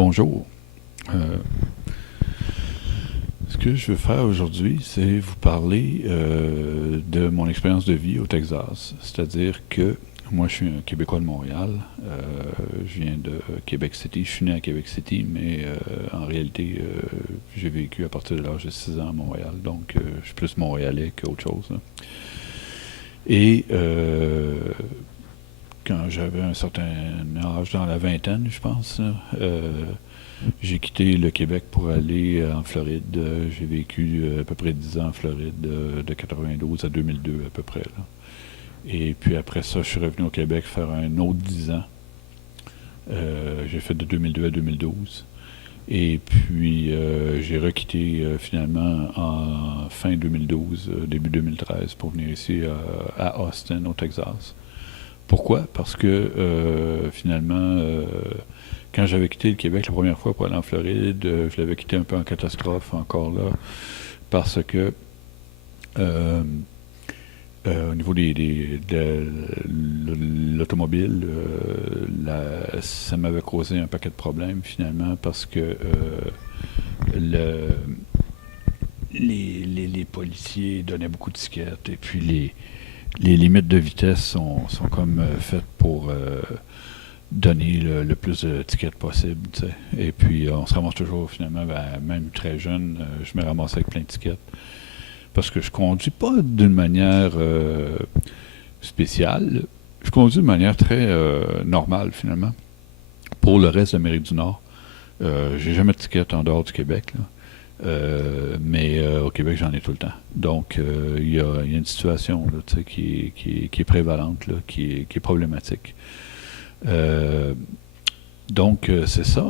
Bonjour. Euh, Ce que je veux faire aujourd'hui, c'est vous parler de mon expérience de vie au Texas. C'est-à-dire que moi, je suis un Québécois de Montréal. Je viens de Québec City. Je suis né à Québec City, mais en réalité, j'ai vécu à partir de l'âge de 6 ans à Montréal. Donc, je suis plus montréalais qu'autre chose, là. Et quand j'avais un certain âge, dans la vingtaine, je pense, là, j'ai quitté le Québec pour aller en Floride. J'ai vécu à peu près 10 ans en Floride, de 92 à 2002 à peu près, là. Et puis après ça, je suis revenu au Québec faire un autre 10 ans. J'ai fait de 2002 à 2012. Et puis j'ai requitté finalement en fin 2012, début 2013 pour venir ici à Austin, au Texas. Pourquoi? Parce que finalement, quand j'avais quitté le Québec la première fois pour aller en Floride, je l'avais quitté un peu en catastrophe encore là, parce que euh, au niveau de l'automobile, ça m'avait causé un paquet de problèmes finalement parce que le, les policiers donnaient beaucoup de tickets et puis les limites de vitesse sont comme faites pour donner le plus de tickets possible, tu sais. Et puis, on se ramasse toujours, finalement, ben, même très jeune, je me ramasse avec plein de tickets. Parce que je conduis pas d'une manière spéciale. Je conduis d'une manière très normale, finalement. Pour le reste de l'Amérique du Nord, j'ai jamais de ticket en dehors du Québec, là. Mais au Québec, j'en ai tout le temps. Donc, il y a une situation là, tu sais, qui est prévalente, là, qui est problématique. Euh, donc, c'est ça.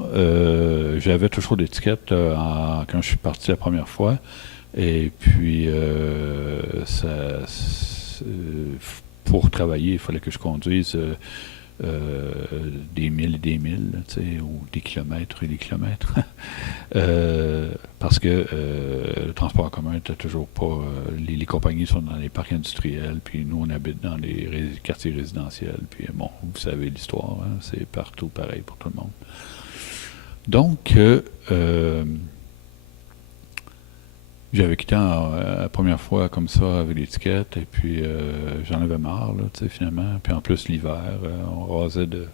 J'avais toujours d'étiquettes quand je suis parti la première fois. Et puis, pour travailler, il fallait que je conduise des milles et des milles, là, tu sais, ou des kilomètres et des kilomètres. Parce que le transport en commun n'était toujours pas. Les compagnies sont dans les parcs industriels, puis nous, on habite dans les quartiers résidentiels. Puis bon, vous savez l'histoire, hein, c'est partout pareil pour tout le monde. Donc, j'avais quitté la première fois comme ça avec l'étiquette, et puis j'en avais marre, là, tu sais, finalement. Puis en plus, l'hiver, on rasait de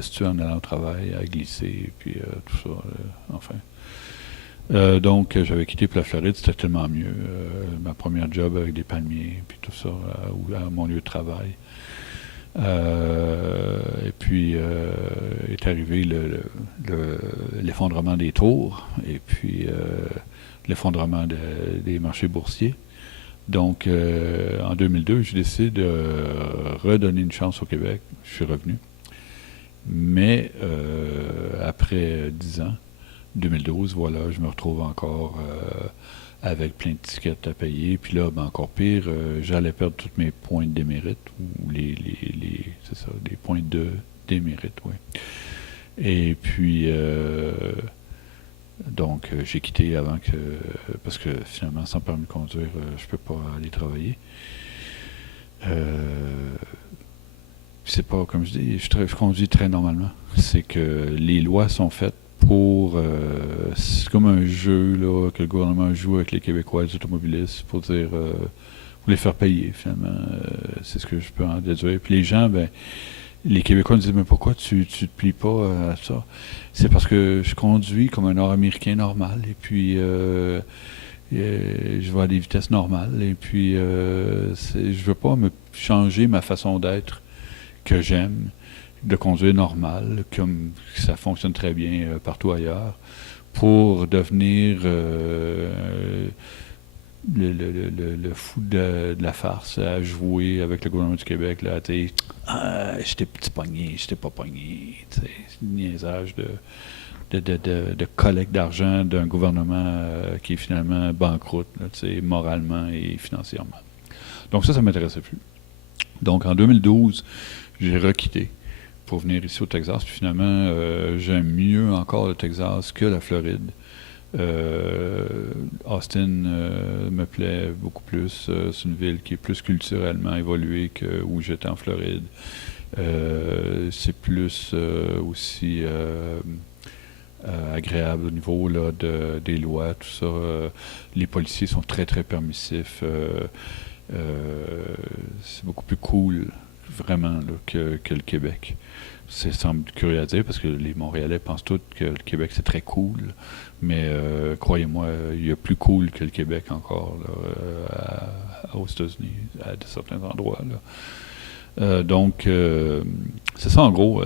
se tuer en allant au travail, à glisser, et puis tout ça, enfin. Donc, j'avais quitté pour la Floride, c'était tellement mieux. Ma première job avec des palmiers, puis tout ça, à mon lieu de travail. Et puis est arrivé l'effondrement des tours, et puis l'effondrement des marchés boursiers. Donc, en 2002, j'ai décidé de redonner une chance au Québec. Je suis revenu. Mais après 10 ans, 2012, voilà, je me retrouve encore avec plein de tickets à payer. Puis là, ben, encore pire, j'allais perdre tous mes points de démérite, ou c'est ça, des points de démérite, oui. Et puis, donc, j'ai quitté avant que, parce que finalement, sans permis de conduire, je peux pas aller travailler. Euh, c'est pas, comme je dis, je conduis très normalement. C'est que les lois sont faites pour. C'est comme un jeu là, que le gouvernement joue avec les Québécois, les automobilistes, pour dire. Pour les faire payer, finalement. C'est ce que je peux en déduire. Puis les gens, ben, les Québécois me disent, mais pourquoi tu te plies pas à ça? C'est parce que je conduis comme un Nord-Américain normal, et puis je vais à des vitesses normales, et puis je veux pas me changer ma façon d'être que j'aime, de conduire normal, comme ça fonctionne très bien partout ailleurs, pour devenir le fou de la farce à jouer avec le gouvernement du Québec, là, tu sais, ah, j'étais petit pogné, j'étais pas pogné, tu sais, c'est le niaisage de collecte d'argent d'un gouvernement qui est finalement banqueroute, là, tu sais, moralement et financièrement. Donc ça m'intéressait plus. Donc en 2012, j'ai requitté pour venir ici au Texas. Puis finalement, j'aime mieux encore le Texas que la Floride. Euh, Austin me plaît beaucoup plus. C'est une ville qui est plus culturellement évoluée que où j'étais en Floride. C'est plus aussi. agréable au niveau là, des lois, tout ça. Les policiers sont très, très permissifs. C'est beaucoup plus cool, vraiment, là, que le Québec. C'est semble curieux à dire parce que les Montréalais pensent tous que le Québec c'est très cool, mais croyez-moi, il y a plus cool que le Québec encore là, aux États-Unis, à certains endroits. Là. Donc, c'est ça en gros.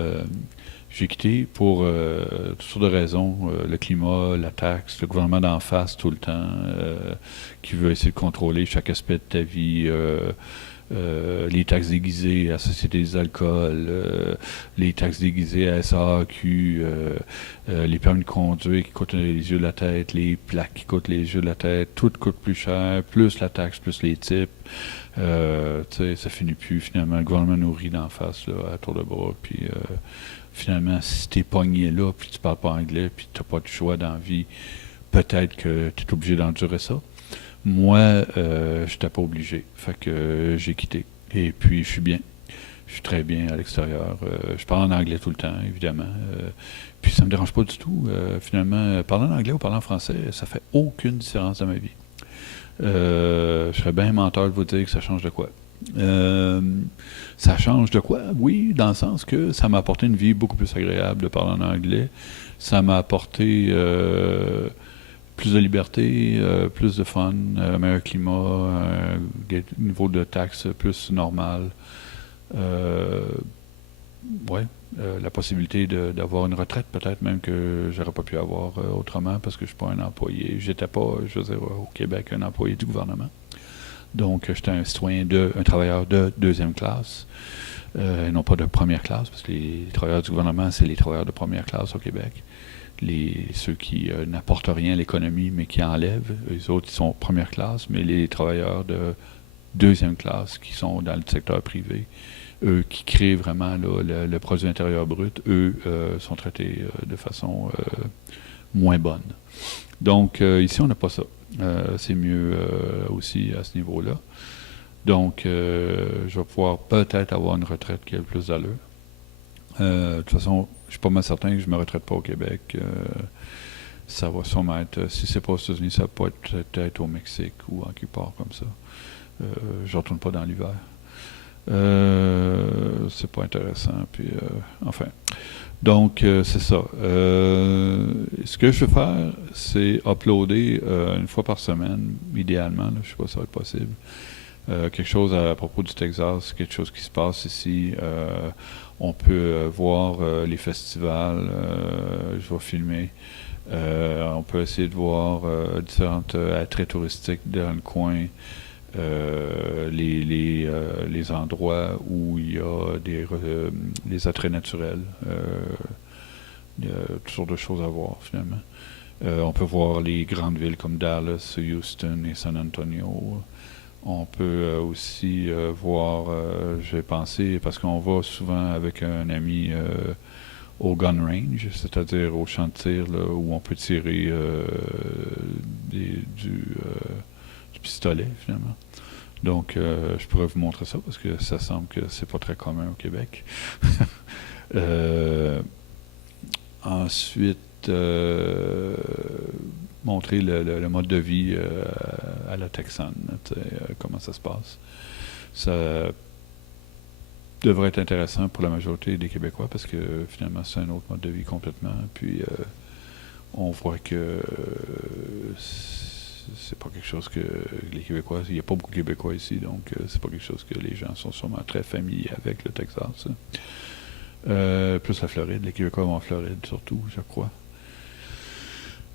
J'ai quitté pour toutes sortes de raisons. Le climat, la taxe, le gouvernement d'en face tout le temps, qui veut essayer de contrôler chaque aspect de ta vie. Les taxes déguisées à la Société des alcools, les taxes déguisées à SAQ, les permis de conduire qui coûtent les yeux de la tête, les plaques qui coûtent les yeux de la tête, tout coûte plus cher, plus la taxe, plus les types. Tu sais, ça finit plus. Finalement, le gouvernement nous rit d'en face là, à tour de bras. Puis finalement, si t'es pogné là, puis tu parles pas anglais, puis t'as pas de choix dans la vie, peut-être que tu es obligé d'endurer ça. Moi, je n'étais pas obligé. Fait que j'ai quitté. Et puis, je suis bien. Je suis très bien à l'extérieur. Je parle en anglais tout le temps, évidemment. Puis, ça me dérange pas du tout. Finalement, parler en anglais ou parler en français, ça fait aucune différence dans ma vie. Je serais bien menteur de vous dire que ça change de quoi. Ça change de quoi? Oui, dans le sens que ça m'a apporté une vie beaucoup plus agréable de parler en anglais. Ça m'a apporté plus de liberté, plus de fun, meilleur climat, niveau de taxes plus normal. Ouais, la possibilité d'avoir une retraite peut-être même que j'aurais pas pu avoir autrement parce que je suis pas un employé. J'étais pas, je veux dire, au Québec, un employé du gouvernement. Donc, j'étais un citoyen, un travailleur de deuxième classe, et non pas de première classe, parce que les travailleurs du gouvernement, c'est les travailleurs de première classe au Québec. Ceux qui n'apportent rien à l'économie, mais qui enlèvent, les autres, ils sont première classe, mais les travailleurs de deuxième classe qui sont dans le secteur privé, eux qui créent vraiment là, le produit intérieur brut, eux sont traités de façon moins bonne. Donc, ici, on n'a pas ça. C'est mieux aussi à ce niveau-là. Donc, je vais pouvoir peut-être avoir une retraite qui a le plus d'allure. De toute façon, je suis pas mal certain que je ne me retraite pas au Québec. Ça va sûrement être, si c'est pas aux États-Unis, ça peut peut-être au Mexique ou en quelque part comme ça. Je ne retourne pas dans l'hiver. C'est pas intéressant. Puis, enfin. Donc, c'est ça. Ce que je veux faire, c'est uploader une fois par semaine, idéalement. Là, je ne sais pas si ça va être possible. Quelque chose à propos du Texas, quelque chose qui se passe ici. On peut voir les festivals. Je vais filmer. On peut essayer de voir différents attraits touristiques dans le coin. Les endroits où il y a des attraits naturels. Il y a toutes sortes de choses à voir, finalement. On peut voir les grandes villes comme Dallas, Houston et San Antonio. On peut aussi voir, j'ai pensé, parce qu'on va souvent avec un ami au gun range, c'est-à-dire au champ de tir là, où on peut tirer du pistolet, finalement. Donc, je pourrais vous montrer ça parce que ça semble que c'est pas très commun au Québec. Ensuite, montrer le mode de vie à la texane, comment ça se passe. Ça devrait être intéressant pour la majorité des Québécois parce que finalement, c'est un autre mode de vie complètement. Puis, on voit que c'est pas quelque chose que les Québécois, il n'y a pas beaucoup de Québécois ici, donc c'est pas quelque chose que les gens sont sûrement très familiers avec, le Texas. Plus la Floride, les Québécois vont en Floride surtout, je crois.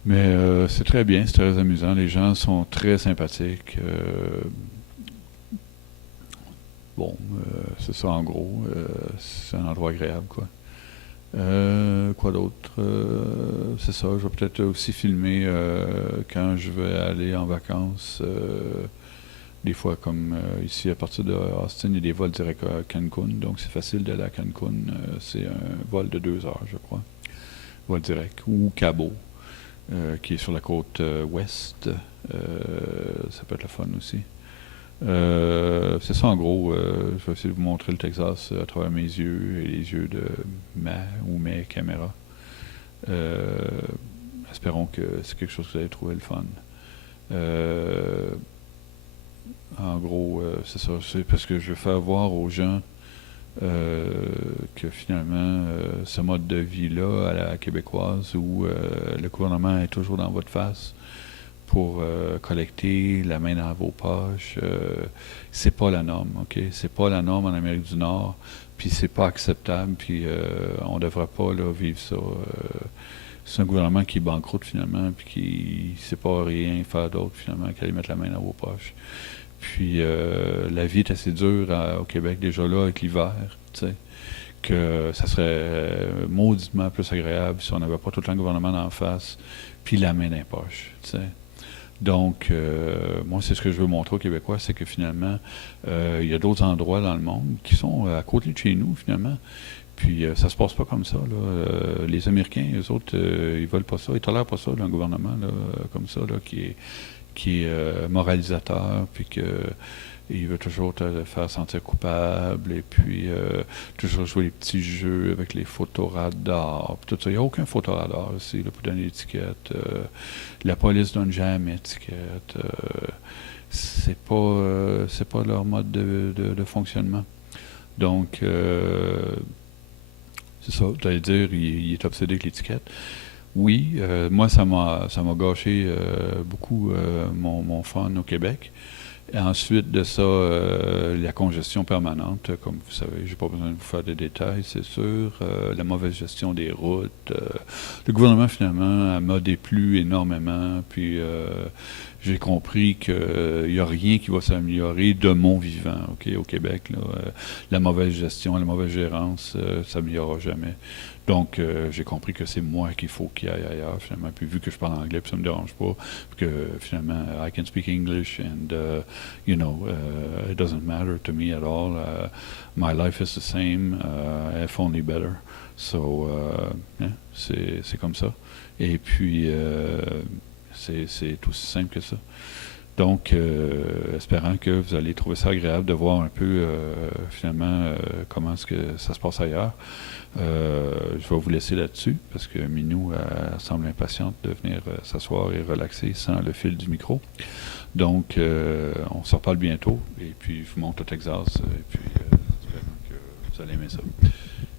Mais c'est très bien, c'est très amusant, les gens sont très sympathiques. C'est ça en gros, c'est un endroit agréable, quoi. Quoi d'autre? C'est ça, je vais peut-être aussi filmer quand je vais aller en vacances. Des fois, comme ici, à partir de Austin, il y a des vols directs à Cancun, donc c'est facile d'aller à Cancun. C'est un vol de 2 heures, je crois. Vol direct. Ou Cabo, qui est sur la côte ouest. Ça peut être le fun aussi. C'est ça en gros. Je vais essayer de vous montrer le Texas à travers mes yeux et les yeux de mes caméras. Espérons que c'est quelque chose que vous allez trouver le fun. En gros, c'est ça. C'est parce que je veux faire voir aux gens que finalement, ce mode de vie-là à la québécoise où le gouvernement est toujours dans votre face pour collecter la main dans vos poches, c'est pas la norme, OK? C'est pas la norme en Amérique du Nord, puis c'est pas acceptable, puis on devrait pas là, vivre ça. C'est un gouvernement qui banqueroute finalement, puis qui ne sait pas rien faire d'autre finalement qu'aller mettre la main dans vos poches. Puis la vie est assez dure au Québec déjà là avec l'hiver, tu sais, que ça serait mauditement plus agréable si on n'avait pas tout le temps le gouvernement d'en face, puis la main dans les poches, tu sais. Donc, moi, c'est ce que je veux montrer aux Québécois, c'est que finalement, il y a d'autres endroits dans le monde qui sont à côté de chez nous, finalement. Puis, ça se passe pas comme ça, là. Les Américains, eux autres, ils veulent pas ça. Ils tolèrent pas ça, là, un gouvernement, là, comme ça, là, qui est moralisateur, puis que il veut toujours te faire sentir coupable, et puis toujours jouer les petits jeux avec les photoradars, puis tout ça. Il n'y a aucun photoradar ici là, pour donner l'étiquette. La police donne jamais d'étiquette. C'est pas leur mode de fonctionnement. Donc, c'est ça, tu allais dire, il est obsédé avec l'étiquette. Oui, moi, ça m'a gâché beaucoup mon fun au Québec. Et ensuite de ça, la congestion permanente, comme vous savez, j'ai pas besoin de vous faire des détails, c'est sûr. La mauvaise gestion des routes. Le gouvernement, finalement, m'a déplu énormément. Puis, j'ai compris qu'il n'y a rien qui va s'améliorer de mon vivant, OK, au Québec. Là. La mauvaise gestion, la mauvaise gérance, ça ne s'améliorera jamais. Donc, j'ai compris que c'est moi qu'il faut qu'il aille ailleurs, finalement. Puis, vu que je parle anglais, puis ça ne me dérange pas, puis que finalement, I can speak English and, you know, it doesn't matter to me at all. My life is the same, if only better. So, yeah, c'est comme ça. Et puis, c'est aussi simple que ça. Donc, espérant que vous allez trouver ça agréable de voir un peu, finalement, comment est-ce que ça se passe ailleurs. Je vais vous laisser là-dessus, parce que Minou semble impatiente de venir s'asseoir et relaxer sans le fil du micro. Donc, on se reparle bientôt, et puis je vous montre au Texas, et puis j'espère que vous allez aimer ça.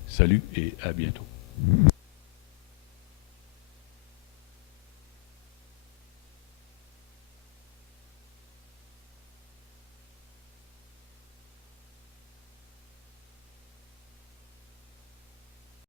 Salut et à bientôt.